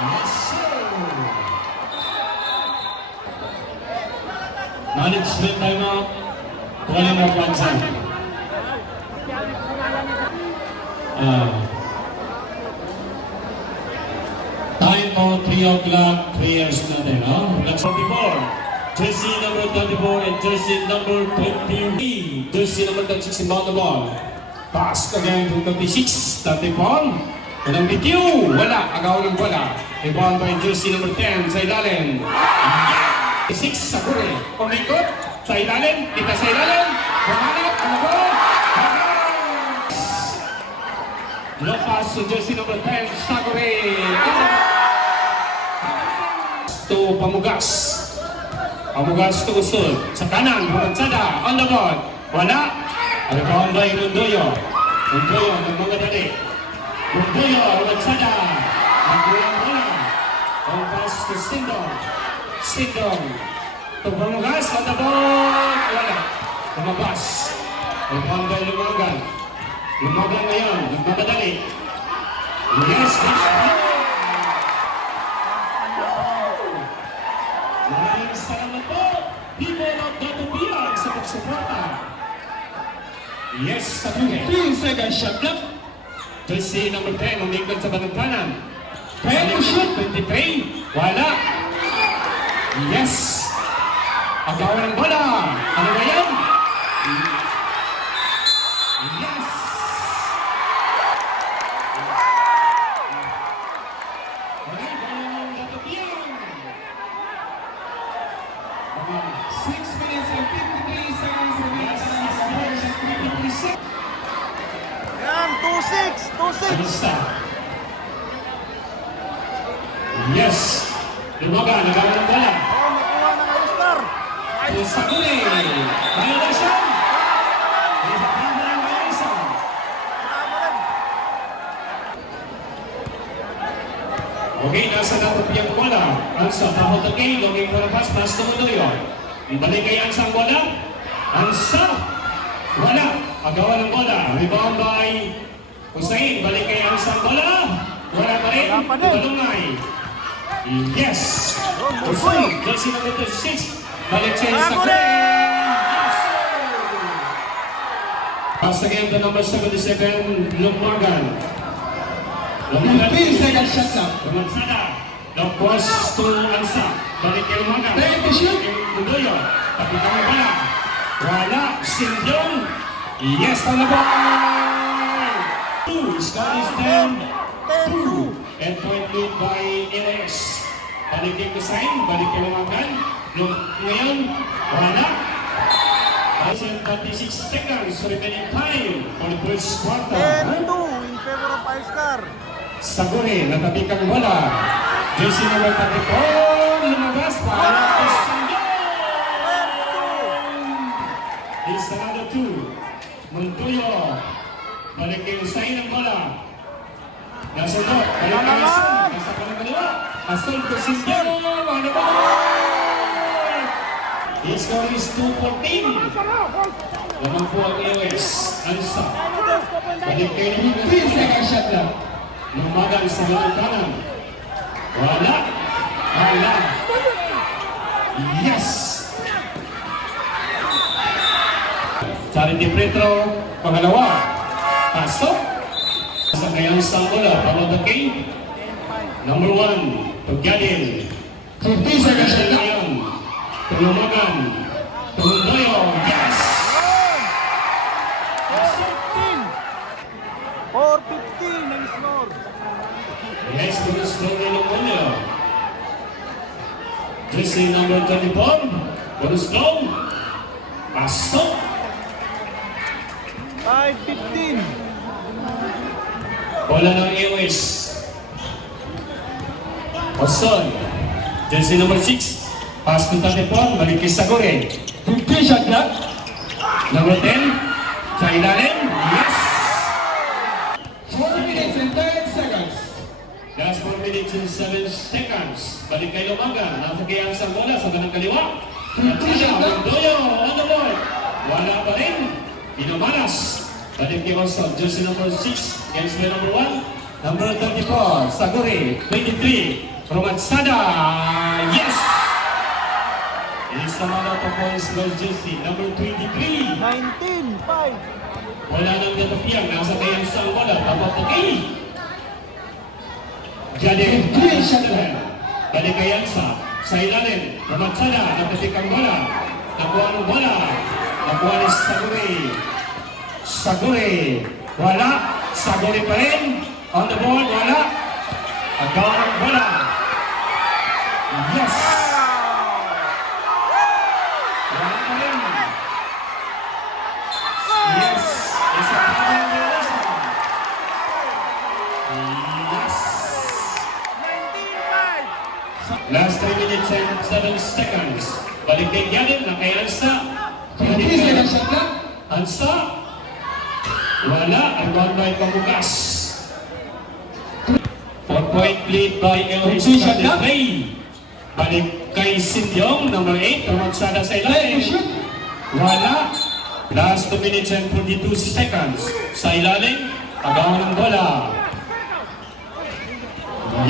Yes, sir. Management timeout. Wala na pansan. Time for 3 o'clock, 3 years natin, no? That's 24. Jersey number 24 and jersey number 23. Jersey number 26 inbound the ball. Pass again to 26. Dante Paul. Walang BQ. Wala. Agaw ng bola. Inbound by jersey number 10 sa ilalim. 6 sa kure. Pumikot sa ilalim. Kita sa ilalim. Mahanap. Ano ba? Low pass to jersey number 10 sa kure. To Pamugas. Pamugas to usod. Sa kanan. Bumansada. On the board. Wala. Rebound by Rundoyo. Rundoyo nagmamadali. Rundoyo, Bumansada. Nagkulang bola. On pass to Sindong. Sindong. To Pamugas. On the board. Wala. Lumabas. Rebound by Lumagan. Lumagan ngayon. Nagmamadali. Yes, maraming salamat po, people of Datubian sa pagsuporta. Yes, sa buhay. 3 seconds shot clock. Jersey number 10, umikot sa bandang kanan. 10 to shoot. 23, wala. Yes. Agawan ng bola. Ano ba yan? Yes. Okay, bola ng Datubian. 6 minutes and 53 seconds remaining. Yan, 2-6, 2-6. Basta. Yes. Lumaga, nagawa ng bola. Oh, nakuha ng All-Star. Sa kuli. Violation. Isapanda ng violation. Bravo rin. Okay, nasa natapiyang bola. Ansa, tapos na kayo. Loging palabas, pass to Mudoyo. Ibalik kay Ansa ang bola. Ansa. Wala. Agawa ng bola. Rebound by Hussein. Balik kay Ansa ang bola. Wala pa rin. Wala pa din. Balungay. Yes. Hussein. Jersey number 26. Balik siya sa Bravo kuli. rin. Yes, sir. Pass again to number 77, Lumagan. 15 seconds shot clock. Lumansada. The cross to Ansa. Balik kay Lumagan. 10 to shoot. Mudoyo. Tapitang ang bola. Wala. Sindong. Yes, on the ball. 2. Score is 10-2. And point lead by LS. Balik kay Kusain. Balik kay Lumagan. Ngayon, wala. 36 seconds remaining time for the first quarter. 10-2 in favor of All-Star. Saguri, natabi kang bola. Jersey number 34, lumabas pa. It's another 2. Montoyo. Balik kay Usain ang bola. Nasa loob. Balik kay Asun. Nasa kaliwa. Asun to Sindong. Ano ba? The score is 2-14. Lamang po ang US. Ansa. Balik kay 3 seconds shot clock. Lumagan sa galang kanan. Wala. Wala. Yes. Charity Pretro, pangalawa. Pasok. Sa kayang bola, Pablo King. Number 1, Tugyadil. 15 seconds shot clock. Ngayon, Tulumagan. Tulundoyo. Yes. 4-15 ang score. Yes, Bruce Lomonyo. Jersey number 24, Bruce Long. Pasok. 5-15. Bola ng US. Oson. Jersey number 6. Pass to 24, balik kay Sagore. 15 shot clock. Number 10, sa ilalim. Yes. 4 minutes and 10 seconds. Last 4 minutes and 7 seconds. Balik kay Lumaga. Nasa kayang sa bola sa kanang kaliwa. Doyo on the board. Wala pa rin. Pinamalas. Balik kay Oson. Jersey number 6. Against the number 1. Number 34, Saguri. 23, Romansada. Yes! Is another to points goal jersey. Number 23. 19-5. Wala nang natapiyang. Nasa kayang sa bola. Tapos na kayo. Jadi, balik kay Yansa. Sa ilalim. Romansada. Napatik ang bola. Nakuha ng bola. Nakuha ni Saguri. Saguri. Wala. Saguri pa rin. On the board. Wala. Agaw ng bola. Yes! Wala pa rin. Yes! It's a problem violation. Yes! 19-5. Last 3 minutes and 7 seconds. Balik kay Galit na kay Ansa. 20 seconds shot clock. Ansa. Wala. Rebound by Pamukas. 4-point lead by LH. Shot clock. Play. Balik kay Sindyong, number 8. Tumagsada sa ilalim. Shoot. Wala. Last 2 minutes and 42 seconds. Sa ilalim. Agawan ng bola.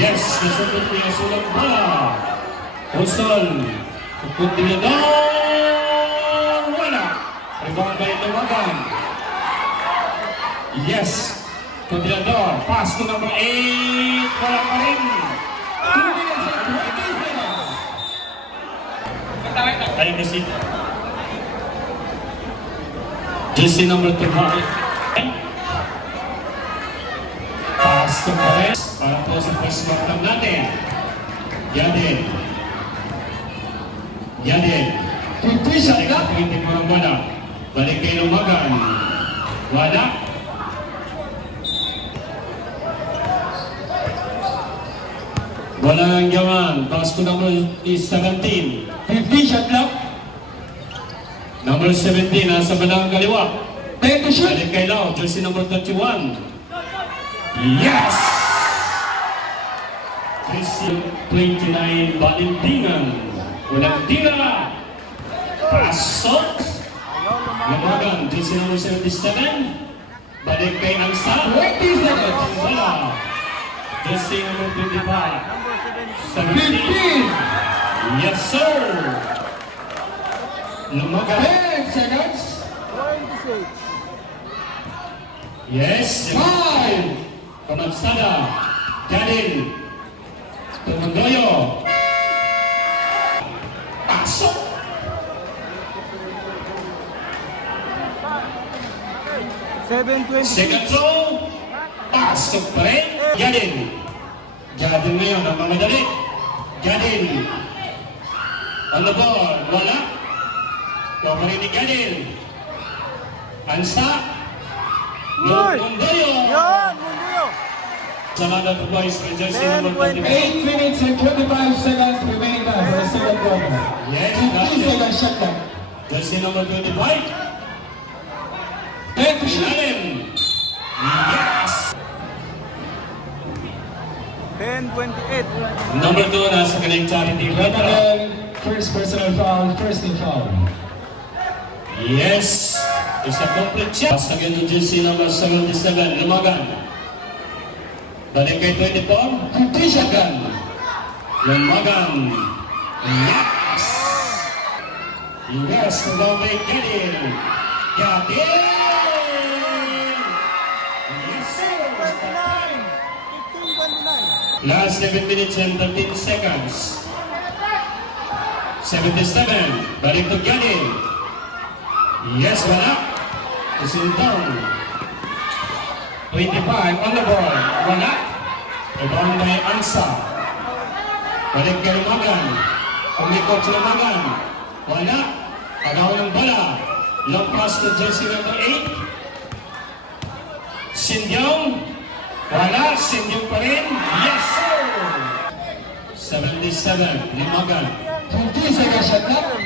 Yes, nasulit niya sulang bola. Usol. Kuntilador. Wala. Rebound by Lumagan. Yes. Kuntilador. Pass to number 8. Wala pa rin. 2 minutes and 20 seconds. Tayo kasi. Jersey number 2. Pass to Perez. Para po sa first quarter natin. Yadin. Yadin. 50 shot Balik clock. ang pitintig mo ng bola. Balik kay Lumagan. Wala. Wala ang yaman. Pass to number 17. 50 shot clock. Number 17, nasa balang kaliwa. 10 to shoot. Balik kay Lau, jersey number 31. Yes! Jersey 29, Valentingan. Walang tira. Pasok. Lumagan, jersey number 77. Balik kay Ansa. 20 seconds. Wala. Jersey number 25. Number 17. 17. 15. Yes, sir. Lumagan. 10 seconds. 26. Yes. 5. Pamagsada. Gadin. Tumundoyo. Pasok. 7-26. Second throw. Pasok pa rin. Gadin. Gadin ngayon ang mga dali. Gadin. On the ball. Wala. Wala rin ni Gadin. Ansa. Good. Tumundoyo. Yan, Mundio. Salada to boys for jersey number 10, 28. 8 minutes and 25 seconds remaining time for the second quarter. Yes, 50 seconds shot clock. jersey number 25. 10 to shoot. Ilalim. Yes! 10-28. Number 2, nasa kanyang charity brother. Rafael, first personal foul, first team foul. Yes! It's a complete check. Basta ganyan jersey number 77, Lumagan. Balik kay 24, 50 shot clock. Lumagan. Yes! Yes, Lumay Gadin. Gadin! Yes, sir! 29. 15-29. Last 7 minutes and 13 seconds. 77. Balik to Gadin. Yes, wala. It's in down. 25 on the ball. Wala. Rebound by Ansa. Balik kay Lumagan. Umikot si Lumagan. Wala. Agaw ng bola. Long pass to jersey number 8. Sindyong. Wala. Sindyong pa rin. Yes, sir. 77. Lumagan. 50 seconds shot clock.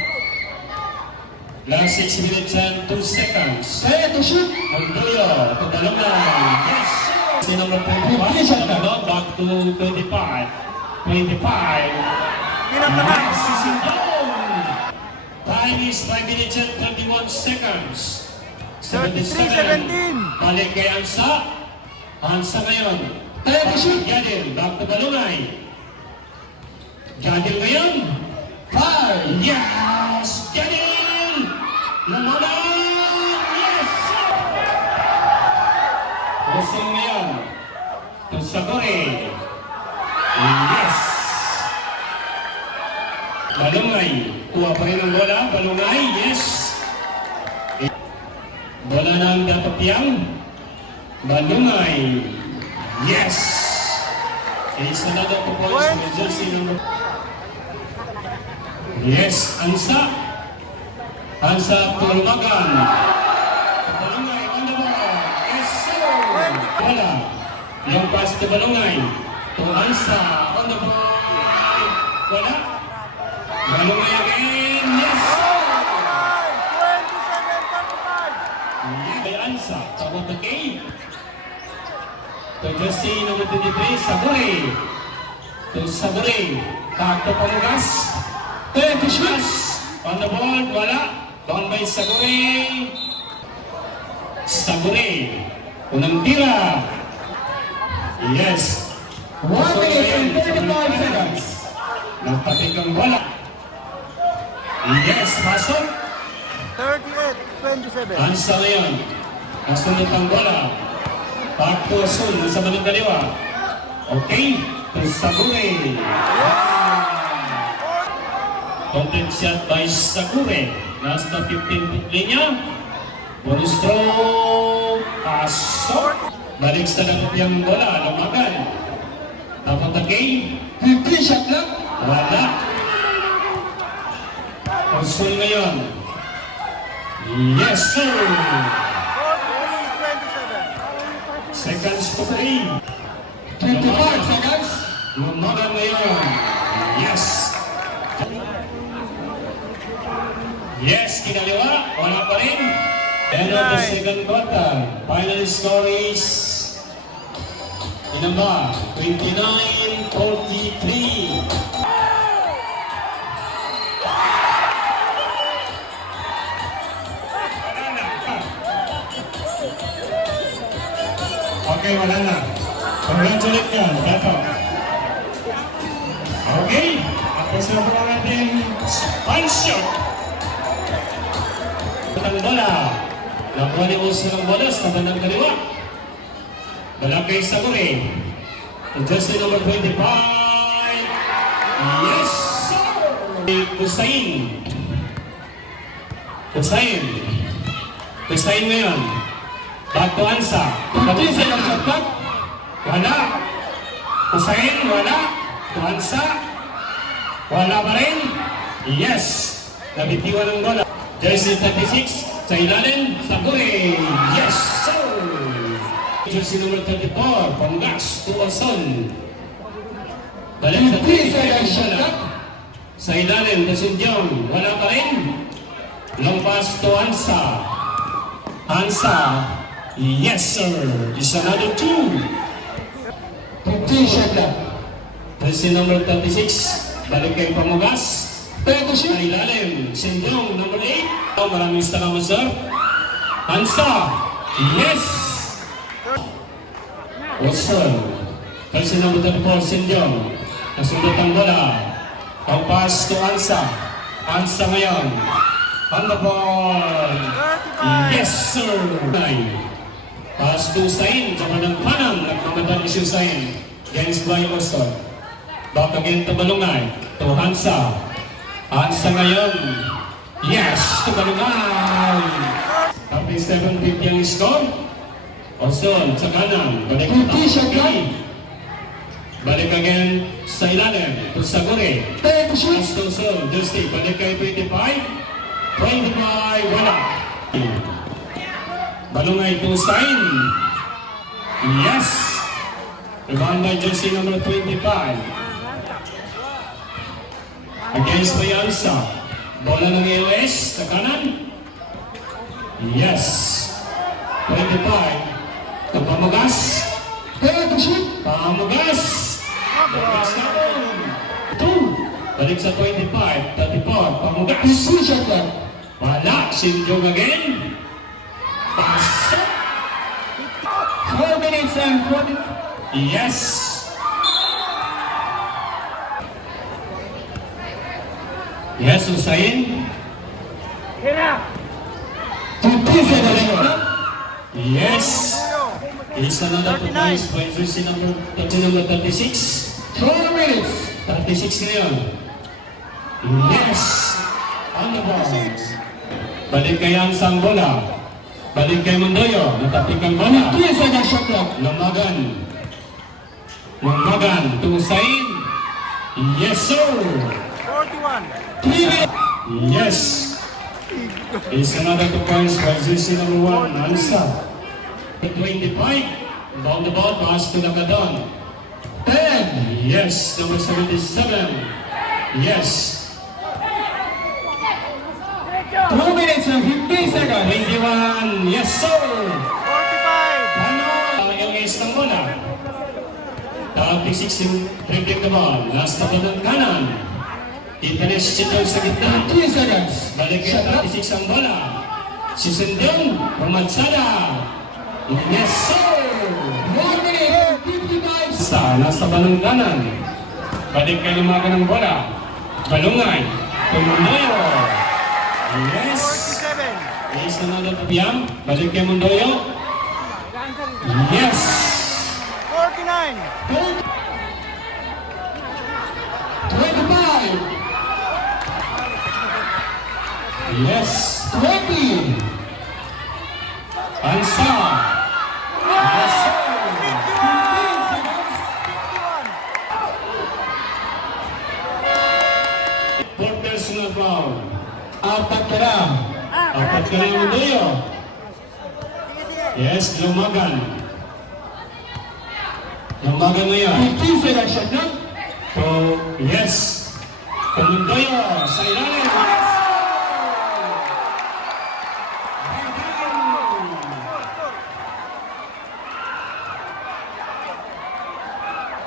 Last 6 minutes and 2 seconds. 10 to shoot. Montoyo, pagdalong na. Yes! Si number 25, back to 25. 25. Pinatakan. Yes, si Sindong. Time is 5 minutes and 31 seconds. 77. 33-17. Balik kay Ansa. Ansa ngayon. Jadil, back to Balungay. Jadil ngayon. 5. Yes! Jadil! Lamanan! Yes! Pusong ngayon. Tusagore. Yes! Balungay. Kuha pa rin ang bola. Balungay. Yes! Bola ng Dapatiang. Balungay. Yes! It's another performance with jersey number. Yes, Ansa. Ansa Tulmagan. Balungay on the ball. Yes, sir. Bola. Yung pass to Balungay. To Ansa on the ball. Bola. Balungay again. Yes, sir. 27-35. Kay Ansa. Top of the game. To jersey number 23, Sabore. To Sabore. Back to Pamugas. To shots. On the board, wala. Down by Sabore. Sabore. Unang tira. Yes. 1 minute and 35 seconds. Nagpatik ang bola. Yes, pasok. 38-27. Ansa ngayon. Nasunod ang bola. Back to Asun, nasa bandang kaliwa. Okay, to Sagure. Content shot by Sagure. Nasa 15-foot linya. Bonus throw. Pasok. Balik sa dapat yung bola. Lumagan. Tapos the game. 15 shot clock. Wala. Asun ngayon. Yes, sir. 43-27. Seconds to play. 25 seconds. Lumagan ngayon. Yes. Yes, kinaliwa. Wala pa rin. End of the second quarter. Final score is number 29-43. Okay, wala na. Congratulate ka, Dato. Okay, tapos na po natin one shot. Ang bola. Nakuha ni Oso ng bola sa bandang kaliwa. Bola kay Sagure. Jersey number 25. Yes, sir! Hussein. Hussein. Hussein ngayon. Back to Ansa. 15 seconds shot clock. Wala. Hussein, wala. To Ansa. Wala pa rin. Yes. Nabitiwan ng bola. Jersey 36. Sa ilalim. Sagure. Yes, sir. Jersey number 34. Panggas. To Asun. Balik sa 15 seconds shot bola. clock. Sa ilalim. Tasinjong. Wala pa rin. Long pass to Ansa. Ansa. Yes, sir. It's another 2. 15 shot clock. Jersey number 36. Balik kay Pamugas. Pwede to Sa shoot. ilalim. Sinjong number 8. Oh, maraming salamat, sir. Ansa. Yes. Watson. Jersey number 34. Sinjong. Nasundot ang bola. Pang-pass to Ansa. Ansa ngayon. On the ball. Yes, sir. Pass to Sain. Sa kanang panang. Nagmamadan si Sain. Against by Watson. Back again to Balungay. To Hansa. Hansa ngayon. Yes, to Balungay. 37-50 ang score. Watson sa kanan. Balik to 50 shot clock. Balik again sa ilalim. To Sagure. Pwede to shoot. Pass to Son. Justy. Balik kay 25. 25. Wala. Balungay to Sain. Yes. Rebound by jersey number 25. Against Mayansa. Bola ng AOS sa kanan. Yes. 25. To Pamugas. Pwede to shoot. Pamugas. Pamugas na ron. 2. Balik sa 25. 34. Pamugas. 15 shot clock. Wala. Sinjong again. Pasok. 4 minutes and 40. Yes. Yes, Usain. Hira. 15 seconds shot clock. Yes. Is another 2 points by jersey number 36. 4 minutes. 36 ngayon. Yes. On the ball. Balik kay ang sang bola. Balik kay Mondoyo. Natapik ang bola. 3 seconds shot clock. Lumagan. Lumagan. To Usain. Yes, sir. 41. 3 minutes. Yes. Is another 2 points by jersey number 1, Ansa. 25. Down the ball, pass to Lagadon. 10. Yes, number 77. Yes. 2 minutes and 15 seconds. 21. Yes, sir. 45. Ano? Talagang ace ng bola. 36 yung dribbling the ball. Last na ng kanan. Italis si Chitol sa gitna. 3 seconds. Balik kay Shot clock. 36 ang bola. Si Sendong, pamansada. Yes, sir. 1 minute and 55 seconds. Nasa balong kanan. Balik kay Lumagan ng bola. Balungay. Tumundoyo. Yes. 47. Is another Piam. Balik kay Mundoyo. Yes. 49. 25. Yes. 20. Ansa. Yes, sir. 15 seconds. 51. For personal foul. Apat ka na. Apat ka rin Mundoyo. Yes, Lumagan. Lumagan na yan. 15 seconds shot clock. So, yes. Tumundoyo sa ilalim. Yes.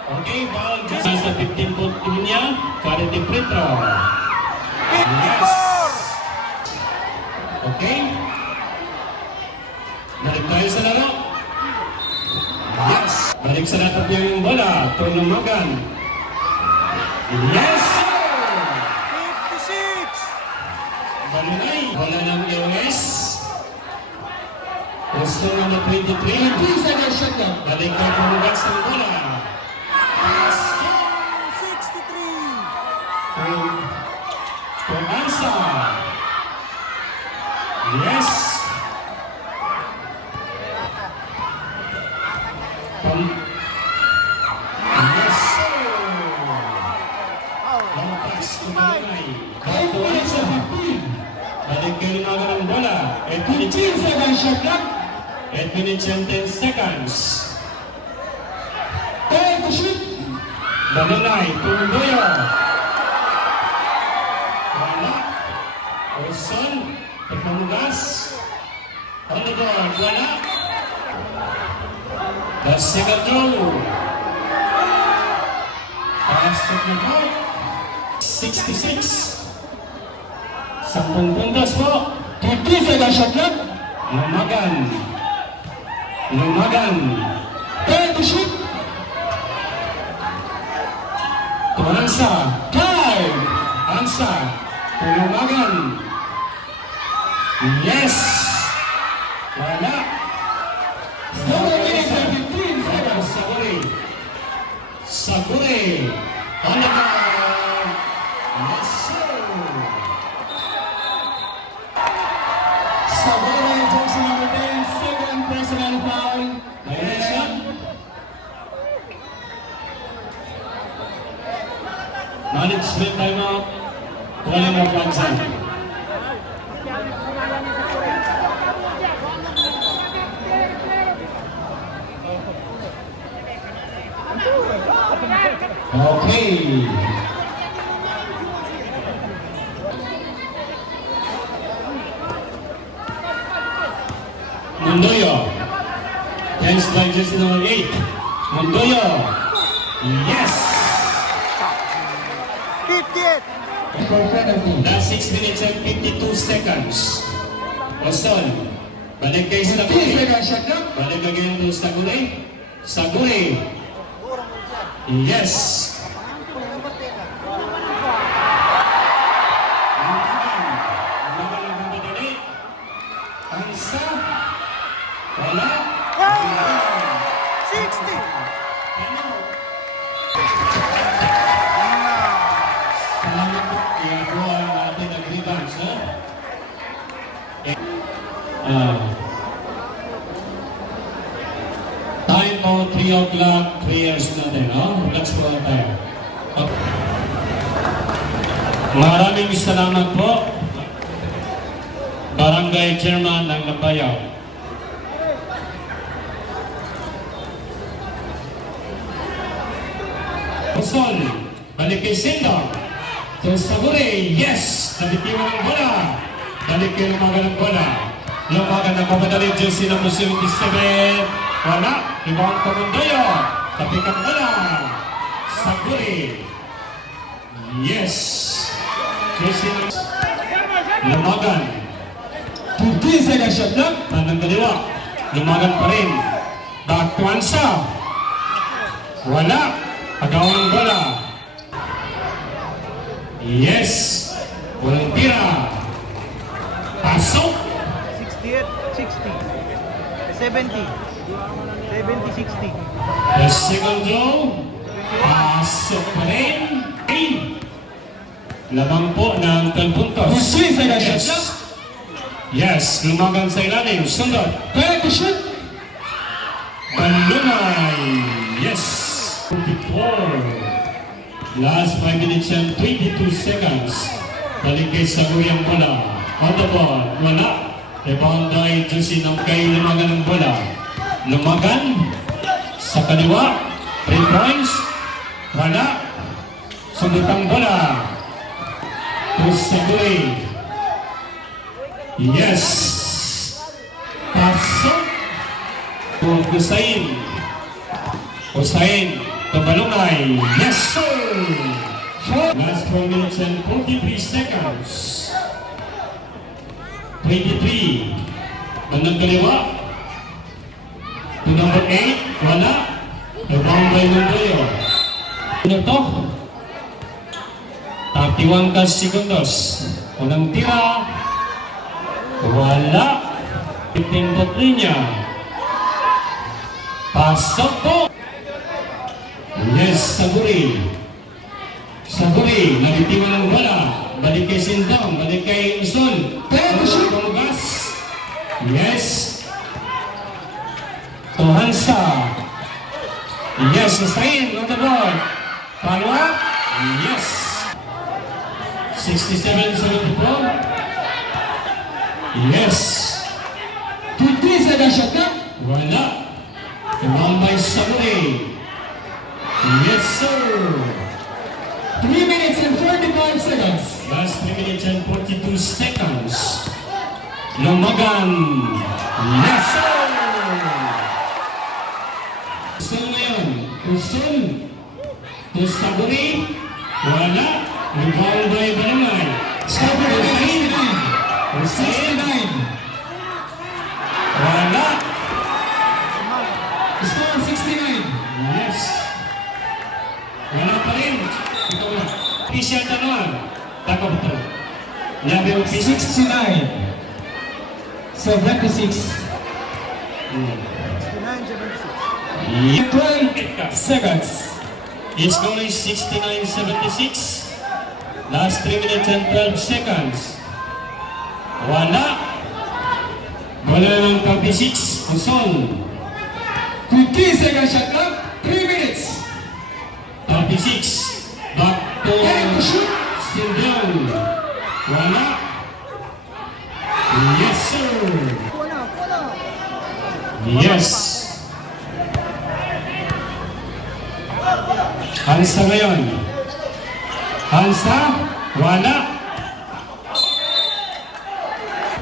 Okay, ball just sa 15-foot linya. Karate Pretro. Yes. Okay. Balik tayo sa laro. Yes. Balik sa natap yung bola. Tulumagan. Yes, sir! 56. Balunay. Bola ng US. Gusto number 23. 15 seconds shot clock. Balik kay Pumugas ng bola. Yes, sir! 63. Tumansa. Yes. Yes, sir! Lampas ko Balunay. 5 minutes and 15. Balik kay Lumagan ng bola. 15 seconds shot clock. 8 minutes and 10 seconds. 10 to shoot. Balunay, Tumundoyo. Wala. Olson, Pagpamugas. On the board, wala. The second throw. Pasok na po. 66. 10 puntos po. 15 seconds shot clock. Lumagan. Lumagan. 10 to shoot. Tumansa. 5. Ansa. Tulumagan. Yes. Wala. 7 minutes and 15 seconds. Saguri. Saguri. On the ball. Yes, sir. Sabore, jersey number 10, second personal foul. Direction. Management timeout. Wala na pansan. Okay. Mondoyo. Thanks by jersey number 8. Mondoyo. Yes. 58. For penalty. Last 6 minutes and 52 seconds. Boston. Balik kay 15 Saguri. seconds shot clock. Balik again to Saguri. Saguri. Yes. Ansa. Wala. 60. Salamat po. Ginagawa natin ang rebounds, ha? Time po, 3 o'clock, 3 years natin, no? Relax po lang tayo. Maraming salamat po. Barangay Chairman ng Labayaw. Pusol, balik kay Sindor. Saburi, yes! Nabitiwan ng bola. Balik kay Lumagan ng bola. Lumagan na papadali jersey number 77. Wala. Ibang Pamundoyo. Tapik ang bola. Saburi. Yes. Jersey number Lumagan. 15 seconds shot clock. Tanang kaliwa. Lumagan pa rin. Back to Ansa. Wala. Agaw ng bola. Yes. Walang tira. Pasok. 68, 60. 70. 70, 60. The second row. Pasok pa rin. Lamang po ng 10 puntos. 15 seconds shot clock. Yes. Lumagan sa ilalim. Sundot. Kaya to shoot. Balunay. Yes. 24. Last 5 minutes and 22 seconds. Balik kay Saguyang bola. On the ball. Wala. Rebound dahil jersey ng kay Lumagan ng bola. Lumagan. Sa kaliwa. 3 points. Wala. Sumutang bola. To Saguy. Yes. Pasok. To Hussein. Hussein. Tabalungay. Yes, sir! Last 4 minutes and 43 seconds. 23. Bandang kaliwa. To number 8. Wala. Rebound by Mundoyo. Ano to? 31 ka segundos. Unang tira. Wala. 15 bot linya. Pasok po. Yes, Saguri. Saguri, nabitiwan ng bola. Balik kay Sindong, balik kay Uson. Kaya to shoot. Tumugas. Yes. To Hansa. Yes, Hussein on the ball. Follow up. Yes. 67-74. Yes. 15 seconds shot clock. Wala. Rebound by Saguri. Yes, sir. 3 minutes and 45 seconds. Last 3 minutes and 42 seconds. Lumagan. Yes, sir. Usul ngayon. Usul. To Saguri. Wala. Rebound by Balangay. Saguri, Hussein. 69. Hussein. 69. Wala. Score 69. Yes. Wala pa rin. Ito na. T-shirt na naman. Taka ba ito? Labi yung T-shirt. 69. 76. 69, 76. 12 seconds. It's going 69-76. Last 3 minutes and 12 seconds. Wala. Wala ng 36. Uson. 15 seconds shot clock. 3 minutes. 36. Back to Kaya to shoot. Sindong. Wala. Yes, sir. Yes. Hansa ngayon. Hansa. Wala.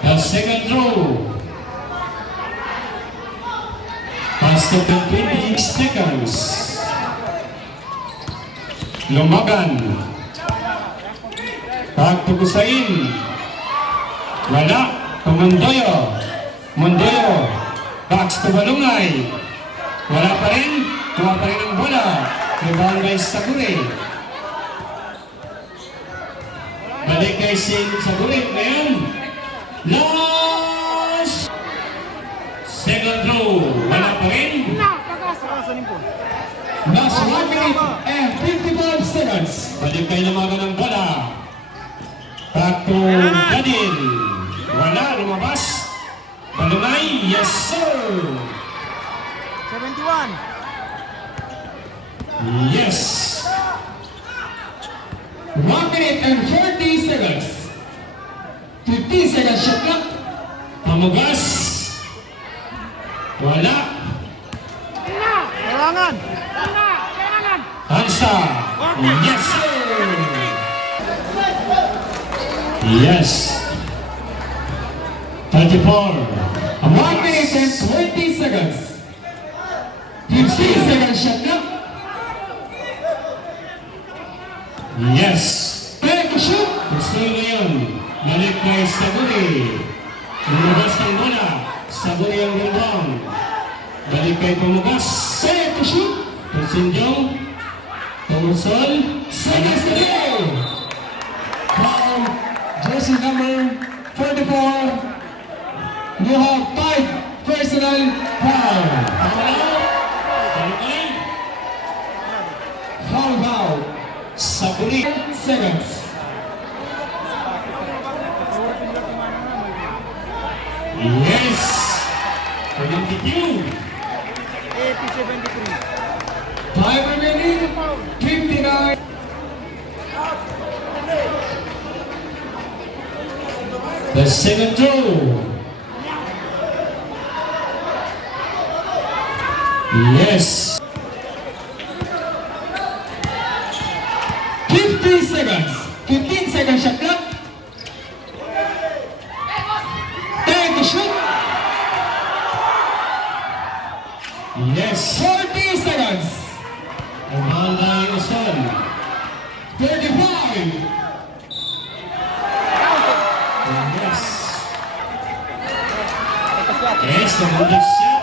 The second row. Past of 28 seconds. Lumagan. Back to Hussein. Wala. To Mundoyo. Mundoyo. Back to Balungay. Wala pa rin. Kuha pa rin ang bola. Rebound by Saguri. Balik kay Sin Saguri. Ngayon, last second throw. Wala pa rin. Last 1 minute and 55 seconds. Balik kay namaga ng bola. Back to Daniel. Wala, lumabas. Balungay, yes sir. 71. Yes. 1 minute and 40 seconds. 15 seconds shot clock. Pamugas. Wala. Kailangan. Hansa. Yes sir. Yes. 34. 1 minute and 20 seconds. 15 seconds shot clock. Yes. Take a shoot. Gusto ngayon. Balik kay Saguri. Lumabas ng bola. Saguri ang rebound. Balik kay Pamugas. Take a shoot. Persinjong. Tumusol. Seconds to go. Foul. Jersey number 44. You have 5 personal foul. Balungay. Foul. Saguri. 10 seconds. Yes. 22. 80-73. Time remaining. 59. The second throw. Yes. 50 seconds. 15 seconds shot clock. Take a shoot. Yes. 40 seconds. Umanda yung son. 35. Yes. Yes, maganda siya.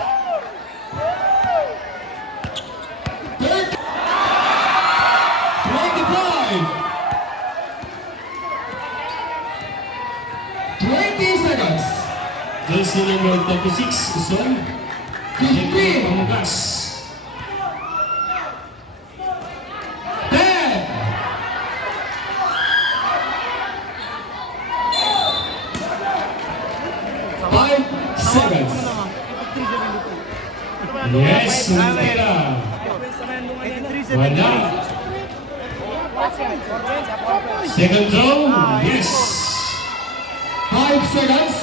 30. 25. 20 seconds. Jersey number 36, son. 15. Pamugas. 10. 5 seconds. Yes, Montera. 83-73. Wala. Second throw. Yes. 5 seconds.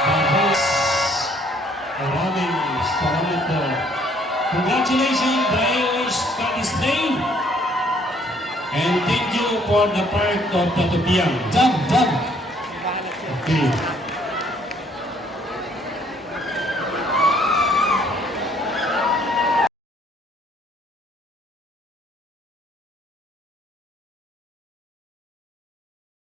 Babos. Maraming salamat po. Congratulations, Daios Kadisnay. And thank you for the part of the Tupiyang. Jump. Okay.